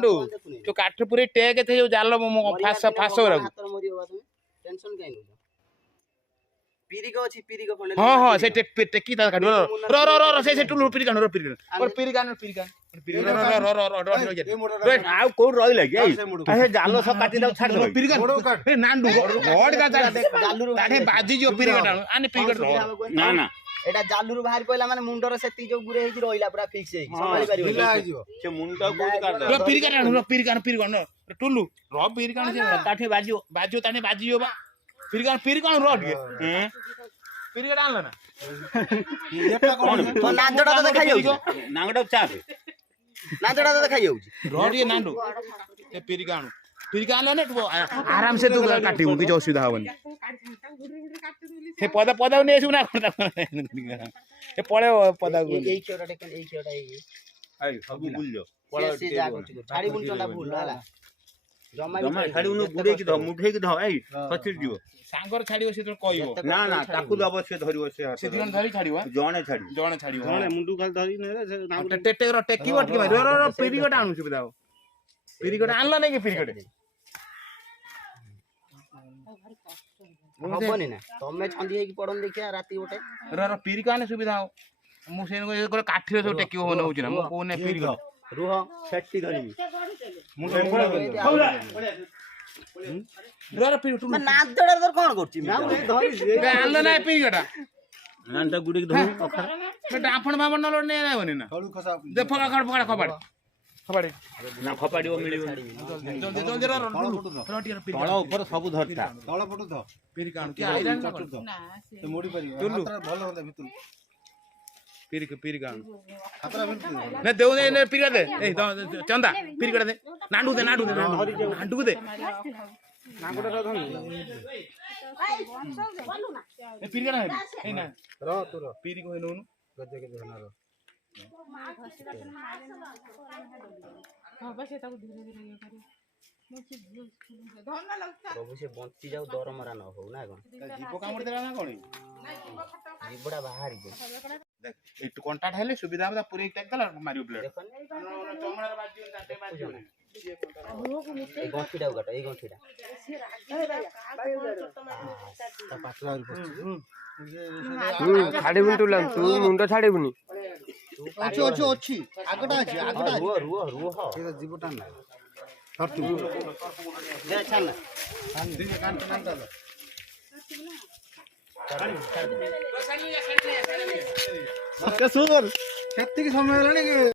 नांडू जो काठ पूरे टेक थे जो जाल फास फास रा टेंशन काई नु पीरी को अछि पीरी को खंडे हां हां से टेकी ता काढ रो रो रो से टुलु पीरी काढ रो पीरी काढ रो रो रो रो आ को रहिला कि ए जाल सब काटी दा छाड़ दो पीरी काढ ए नांडू गड का जालू ताडे बाजी जो पीरी काढ आने पीरी काढ ना ना एटा जालू बाहर पइला माने मुंडर सेती जो गुरे हेजी रहिला पूरा फिक्स हेई संभाली परिबो से मुंडा को काट रो पीरी काढ टुलु रो पीरी काढ से काठी बाजियो बाजियो ताने बाजियो बा पीरी काढ रो के पीरी काढ आनला ना एटा कोन तो नांदडा तो देखाइ होउ नांगडा चाप नांदडा तो देखाइ होउ रो ये नांडू ए पीरी काढ आनला ने आराम से तू काटिबो कि असुविधा होबनी हे पदा पदा ने आसु ना हे पळे पदा को एई खेटा टेकन एई खेटा एई आई सब बुलजो से जा छाड़ी बुल चंदा भूल होला जमा छाड़ी उनु बुडे की ध मुठे की ध आई खचिर दियो सांगर छाड़ियो से तो कहइबो ना ना ताकू दबो से धरियो से दिन धरी छाड़ियो जणे छाड़ियो जणे मुंडू खाली धरि ने से नांगडा टेटे रो टेकी बट के रो रो पीरी गोटा आनु सुविधा पीरी गोटा आनला नै के पीरी गोटे हबनी ना तमे छंदी हे की पडन देखिया राती गोटे रो रो पीरी काने सुविधा हो मु से को काठी रो टेकी हो न होची ना मु कोने पीरी गो रुह सेट्टी धरिबी मुंडे पड़ा रो रो पीरी तुम नादडा तो कोन करछि ना धरि आनला ना पीरी गोटा नांटा गुडी धरि अखर मैं डाफण बामण न लोड नै आबनी ना खळू खसा दे फका खड़ खबाड़ खबाड़ी ना खपाडियो मिलियो जल्दी जल्दी रो रो टियर पीरी तळ ऊपर सब धरता तळ पटु ध पीरी कान के आइरान ना ते मोडी परियो हातरा भलो होता भितु पीरी कान हातरा भितु ने देउ ने पीरी दे ए चंदा पीरी दे नांडू दे नांडू दे नांगडा धन ए पीरी का ए ना रो तू रो पीरी को हेनु गजे के धना रो हां बस एता को धीरे धीरे ये करी प्रभु से बंची जाऊ डर मरा न हो ना कोन जीव कामड़ देला ना कोनी जीवड़ा बाहर गो देख ए तो कांटाक्ट हेले सुविधा बता पूरी टेक दला मारियो ब्लेड चमड़ा बाजियो ताटे बाजियो ए गंठीडा उगाटा ए गंठीडा ता पाटला छाड़बुनी तू मुंड छाड़बुनी अच्छी अच्छी अच्छी आगटा अछि आगटा रुह से जीवटा ना धरतु दे छान दिन कान कांटा सानी के सुगर सेति की समय हेलानी कि